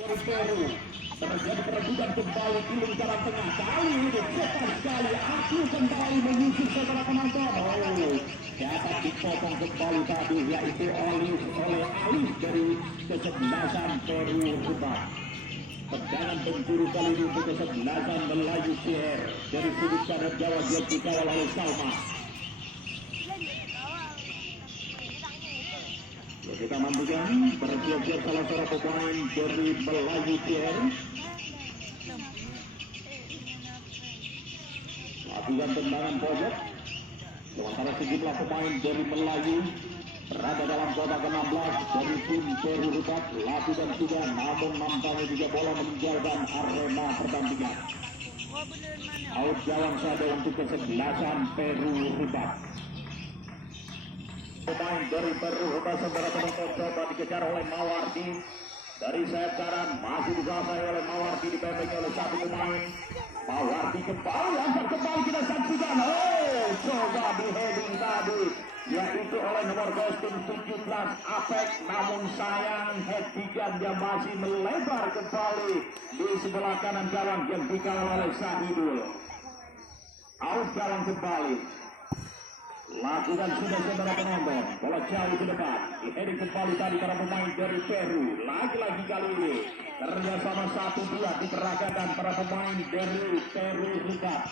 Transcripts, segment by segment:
dari Peru. Terjadi perebutan kembali di lingkaran tengah. Kali ini cepat sekali aku kembali menyusul kepada penonton. Dapat dipotong kembali tadi, yaitu oleh Alif dari kesebelasan Peru Rubat. Tendangan penjuru kali ini untuk kesebelasan Melayu CR dari sudut kanan Jawa yang dikawal oleh Salma. Kita nantikan bersiap-siap salah seorang pemain dari Melayu CR. Lakukan tendangan pojok. Sementara sejumlah pemain dari Melayu berada dalam kotak ke-16 dari tim Peru Rubat. Lakukan sudah, namun nampaknya juga bola meninggalkan arena pertandingan. Out jalan saja untuk kesebelasan Peru Rubat. Pemain dari Peru Rubat saudara penonton coba dikejar oleh Mawardi. Dari sayap kanan masih dikuasai oleh Mawardi, dipepeng oleh satu pemain. Mawardi kembali, angkat kembali, kita saksikan. Coba di heading tadi, yaitu oleh nomor kostum 17 Apek. Namun sayang headingan dia masih melebar kembali di sebelah kanan gawang yang dikawal oleh Sahidul. Out gawang kembali. Lakukan sudah saudara penonton, bola jauh ke depan, diheading kembali tadi para pemain dari Peru. Lagi-lagi kali ini kerjasama 1-2 dikeragakan para pemain dari Peru Rubat.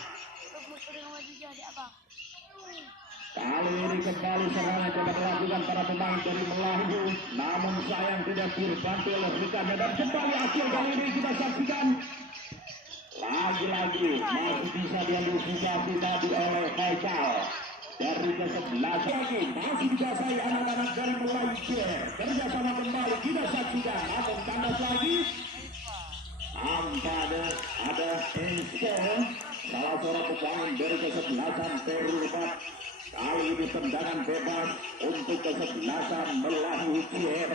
Kali ini kembali serangan coba dilakukan para pemain dari Melayu, namun sayang tidak dibantu oleh rekannya, dan kembali hasil kali ini kita saksikan. Lagi-lagi masih bisa diantisipasi tadi oleh Haikal. Dari kesebelasan lagi masih dikuasai anak-anak dari Melayu CR. Kerjasama kembali kita saksikan, namun tandas lagi. Ada Enzo, salah seorang pemain dari kesebelasan Peru Rubat. Kali ini tendangan bebas untuk kesebelasan Melayu CR.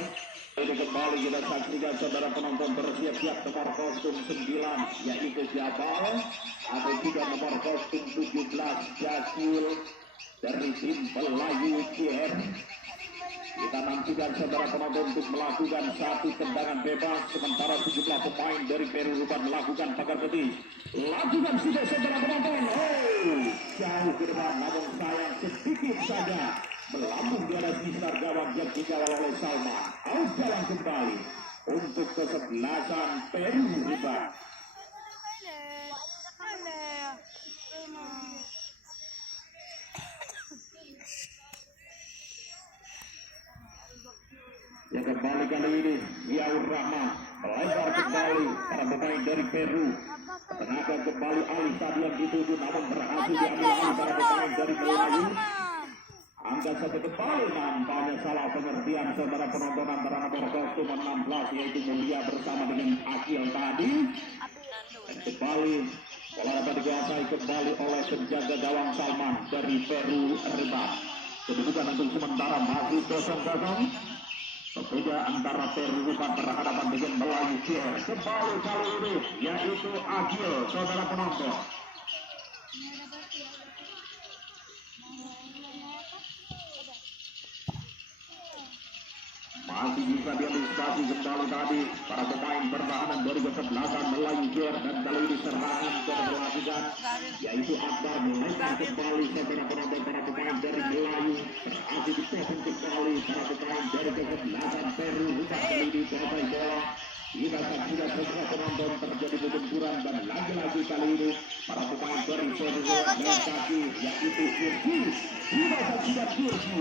Ini kembali kita saksikan saudara penonton, bersiap-siap nomor kostum 9 yaitu Jabal. Ada juga nomor kostum 17 Jasil dari tim Melayu CR. Kita nantikan saudara penonton untuk melakukan satu tendangan bebas, sementara sejumlah pemain dari Peru Rubat melakukan pagar putih. Lakukan sudah saudara penonton. Jauh ke depan, namun sayang sedikit saja melambung di atas misar gawang yang dikawal oleh Salma. Out jalan kembali untuk kesebelasan Peru Rubat. Ya kembali kali ini Ziaur Rahman melebar kembali para pemain dari Peru. Tenaga kembali alih tadi yang dituju, namun berhasil diambil alih para pemain dari Melayu. Angka satu kembali, nampaknya salah pengertian saudara penonton antara nomor kostum 16 yaitu Mulia bersama dengan Akil tadi. Dan kembali bola dapat dikuasai kembali oleh penjaga gawang Salman dari Peru Rubat. Kedudukan untuk sementara masih 0-0. Berbeda antara Peru Rubat berhadapan dengan Melayu CR. Kembali kali ini yaitu Agil saudara penonton. Masih bisa diantisipasi kembali tadi para pemain pertahanan dari kesebelasan Melayu CR, dan kali ini serangan telah dilakukan yaitu Akbar melebar kembali saudara penonton. Para pemain dari Melayu berhasil dipotong kembali para pemain dari kesebelasan Peru Rubat. Kali ini selesai bola kita saksikan bersama penonton, terjadi benturan, dan lagi-lagi kali ini para pemain dari Peru Rubat kaki yaitu Kirki. Kita saksikan Kirki.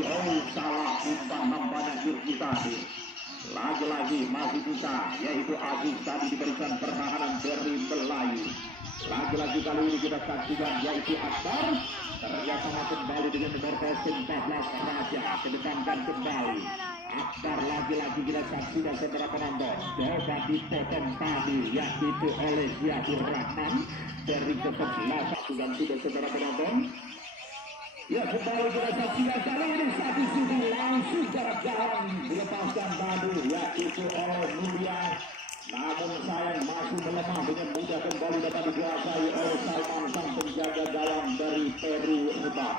Salah umpan nampaknya Kirki tadi. Lagi-lagi masih bisa, yaitu Aziz tadi diberikan pertahanan dari Melayu. Lagi-lagi kali ini kita saksikan yaitu Akbar ternyata kembali dengan nomor kostum 14 Raja. Kedepankan kembali Akbar, lagi-lagi kita saksikan saudara penonton. Coba dipotong tadi yaitu oleh Ziaur Rahman dari kesebelasan. Dan sudah saudara penonton, ya kembali kita saksikan kali ini satu sisi langsung jarak jalan dilepaskan tadi yaitu oleh Mulia. Namun sayang masih melemah, dengan mudah kembali dapat dikuasai oleh Salman sang penjaga gawang dari Peru Rubat.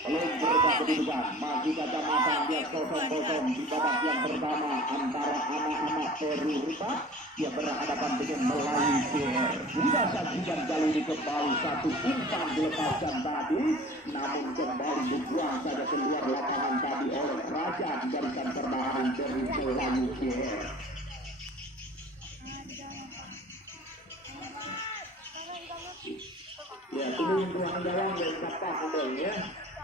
Belum berubah kedudukan. Masih kacamata dia kosong-kosong di babak yang pertama antara anak-anak Peru Rupa yang berhadapan dengan Melayu CR. Sudah saksikan kali ini kembali satu umpan dilepaskan tadi, namun kembali dibuang saja keluar lapangan tadi oleh Raja di barisan pertahanan dari Melayu CR. Ya, sebelum ruang gawang dan kapak ya.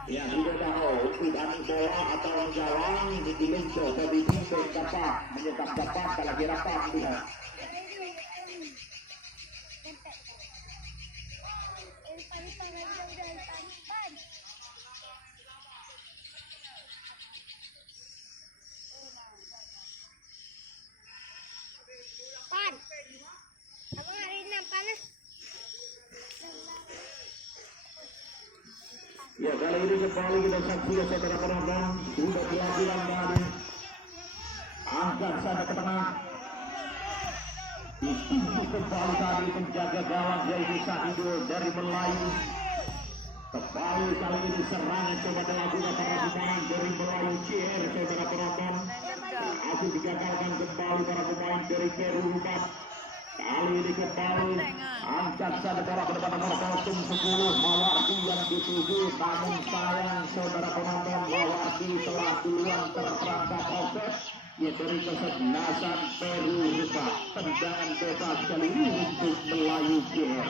Ya, sudah tahu untuk anu bola atau gawang dipilih coba dipimpin kapak, menyekap kapak kalau kira kapak dia. Ya, kali ini kembali kita saksikan saudara penonton sudah dilakukan tadi. Angkat sana ke tengah. Ditunjuk kembali tadi penjaga gawang yaitu Sahidul dari Melayu. Kembali kali ini serangan coba dilakukan para pemain dari Melayu CR saudara penonton. Aku digagalkan kembali para pemain dari Peru Rupat. Kali ini kembali angkat sana bola ke depan nomor 10 Mawardi yang dituju, namun sayang saudara penonton Mawardi telah duluan terperangkap offset. Ya, dari kesebelasan Peru Rupat, tendangan bebas kali ini untuk Melayu CR.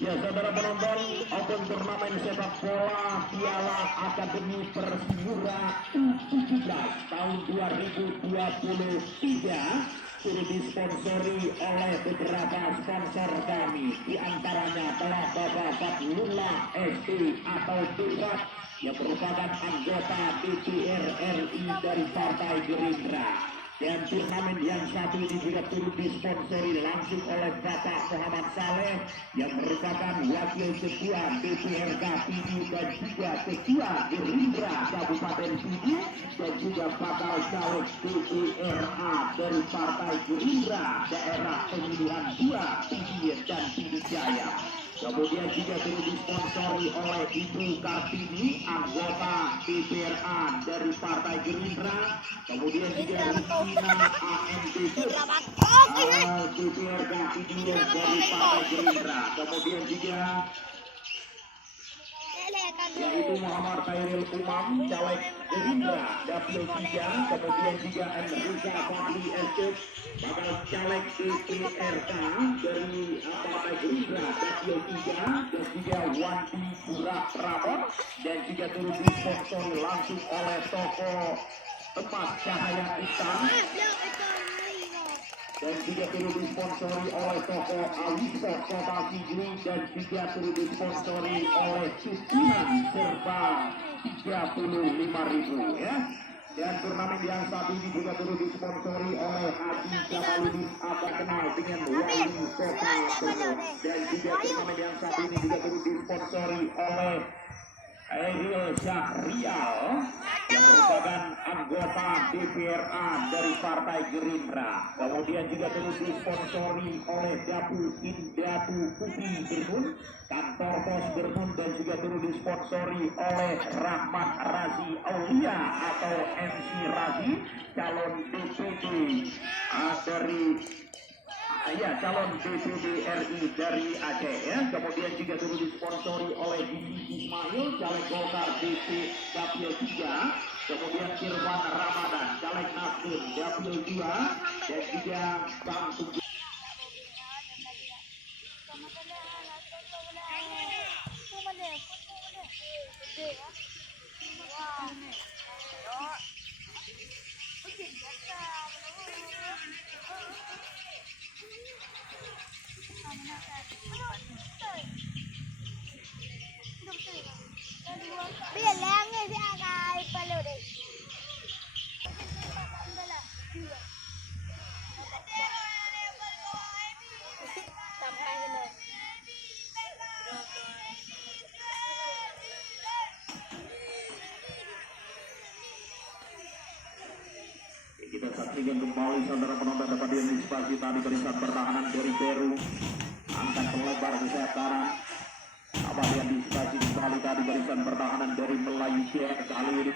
Ya, saudara penonton, Open Turnamen Sepak Bola Piala Akademi Persipura U17 tahun 2023 sudah disponsori oleh beberapa sponsor kami. Di antaranya telah Bapak Fatullah ST atau Turat yang merupakan anggota DPR RI dari Partai Gerindra. Dan turnamen yang satu ini juga turut disponsori langsung oleh Bapak Muhammad Saleh yang merupakan wakil ketua DPRK PD dan juga ketua Gerindra Kabupaten PD dan juga bakal caleg DPRA dari Partai Gerindra daerah pemilihan 2 PD dan PD Jaya. Kemudian juga turut disponsori oleh Ibu Kartini, anggota DPRA dari Partai Gerindra. Kemudian juga Rina AMDC, DPRK dari Partai Gerindra. Kemudian juga yaitu Muhammad Khairil Umam, caleg Gerindra Dapil 3. Kemudian juga Enrica Fadli Escup, bakal caleg DPRK dari Partai Gerindra Dapil 3. Dan juga Wandi Burak Ramon, dan juga turut disponsori langsung oleh toko Emas Cahaya Hitam, dan juga turut disponsori oleh toko Awiso Kota Sigli, dan juga turut disponsori oleh Susunan serba 35.000 ya. Dan turnamen yang satu ini juga turut disponsori oleh Haji Jamaluddin atau kenal dengan Wali Kota Bogor. Dan juga turnamen yang satu ini juga turut disponsori oleh Ariel Syahrial yang merupakan anggota DPRA dari Partai Gerindra. Kemudian juga terus disponsori oleh Datu Putri Bermun, kantor pos Bermun, dan juga terus disponsori oleh Rahmat Razi Aulia atau MC Razi, calon DPD dari calon DPD RI dari Aceh ya. Kemudian juga turut disponsori oleh Didi Ismail, caleg Golkar DP Dapil 3. Kemudian Irwan Ramadan, caleg Nasdem Dapil 2, dan juga Bang Tunggu. Kita saksikan kembali saudara penonton dapat diantisipasi tadi barisan pertahanan dari Peru. Angkat melebar ke sayap kanan. Dapat diantisipasi kembali tadi barisan pertahanan dari Melayu kali ini.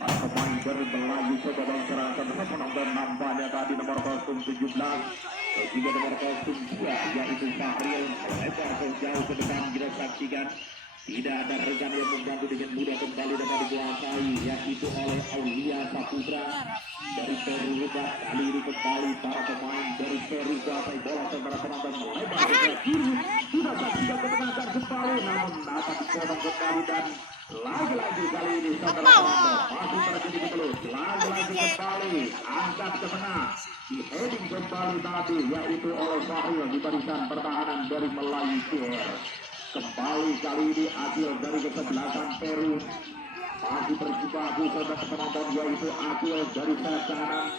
Para pemain dari Melayu coba serang saudara penonton nampaknya tadi nomor kostum 17 dan juga nomor kostum 2 yaitu Fahril melebar jauh ke depan. Kita saksikan tidak ada rekan yang membantu dengan mudah kembali dapat dikuasai yaitu oleh Aulia Saputra dari Peru. Kali ini kembali para pemain dari Peru kuasai bola saudara penonton melebar ke kiri. Sudah saksikan kemenangan kembali namun dapat dipotong kembali dan lagi-lagi kali ini saudara penonton masih terjadi kebelut. Lagi-lagi kembali angkat ke tengah di heading kembali tadi yaitu oleh Fahril di barisan pertahanan dari Melayu Care. Kembali kali ini Akil dari kesebelasan Peru masih terjebak saudara penonton yaitu Akil dari sayap kanan.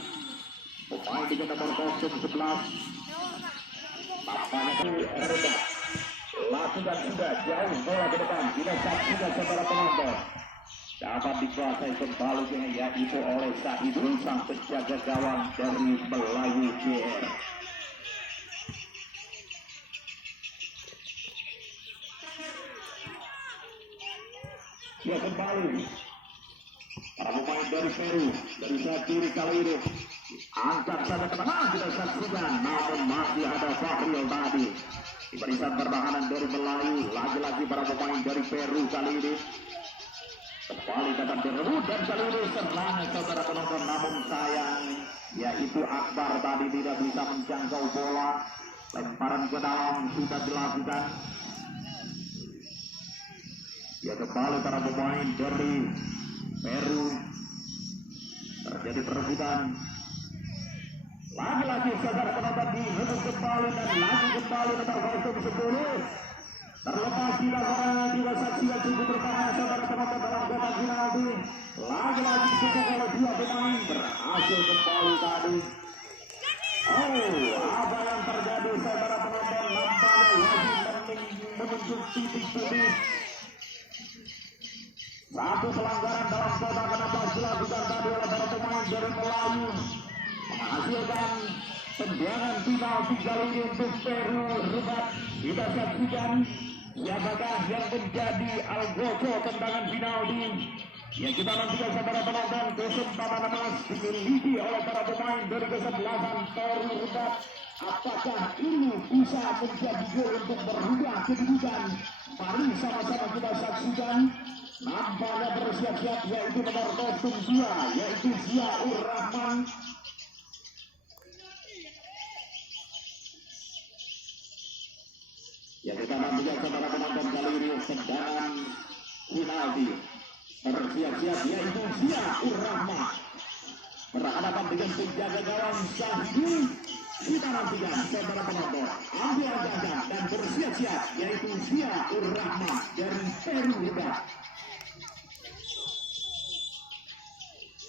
Pemain dengan nomor kostum 11 tampaknya rendah. Lakukan sudah jauh bola ke depan. Kita saksikan saudara penonton dapat dikuasai kembali yaitu oleh Sahidul sang penjaga gawang dari Melayu CR. Ya kembali para pemain dari Peru dari sayap kiri kali ini angkat saja ke tengah. Kita saksikan namun masih ada Fahril tadi di barisan pertahanan dari Melayu. Lagi-lagi para pemain dari Peru kali ini kembali dapat direbut dan kali ini serangan saudara penonton namun sayang yaitu Akbar tadi tidak bisa menjangkau bola. Lemparan ke dalam sudah dilakukan. Ya kembali para pemain dari Peru terjadi perebutan. Lagi-lagi saudara penonton direbut kembali dan lagi kembali nomor kostum 10. Terlepas tidak saksikan cukup bertahan saudara penonton dalam babak final ini. Lagi-lagi cukup oleh dua pemain berhasil kembali tadi. Oh, apa yang terjadi saudara penonton nampaknya lagi menunjuk titik finish. Satu pelanggaran dalam kotak penalti dilakukan tadi oleh para pemain dari Melayu menghasilkan tendangan final 3 ini untuk Peru. Rubat kita saksikan siapakah yang menjadi algojo tendangan final ini. Yang kita nantikan saudara penonton kesempatan emas dimiliki oleh para pemain dari kesebelasan Peru. Rubat apakah ini bisa menjadi gol untuk berubah kedudukan? Mari sama-sama kita saksikan. Nampaknya bersiap-siap yaitu nomor kostum 2 yaitu Ziaur Rahman. Ya kita nantikan saudara penonton kali ini tendangan penalti. Bersiap-siap yaitu Ziaur Rahman berhadapan dengan penjaga gawang Sahidul. Kita nantikan saudara penonton ambil gagah dan bersiap-siap yaitu Ziaur Rahman dari Peru.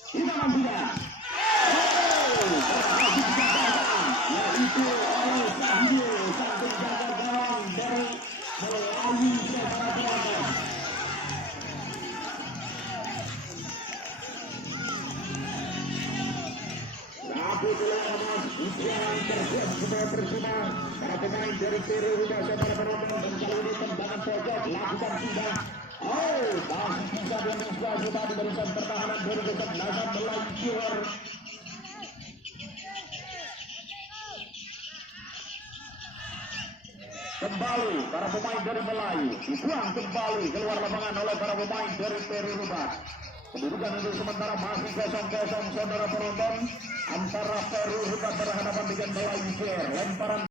Kita nantikan yaitu oleh Sahidul sang penjaga gawang dari Melayu saudara penonton. Satu peluang ujian bersiap semua bersama para pemain dari Peru saudara penonton dan kali ini tendangan pojok lakukan sudah. Oh, masih bisa demonstrasi tadi barisan pertahanan dari kesebelasan Melayu Ciwer. Kembali para pemain dari Melayu dibuang kembali keluar lapangan oleh para pemain dari Peru. Rubat kedudukan untuk sementara masih 0-0 saudara penonton antara Peru Rubat berhadapan dengan Melayu Ciwer. Lemparan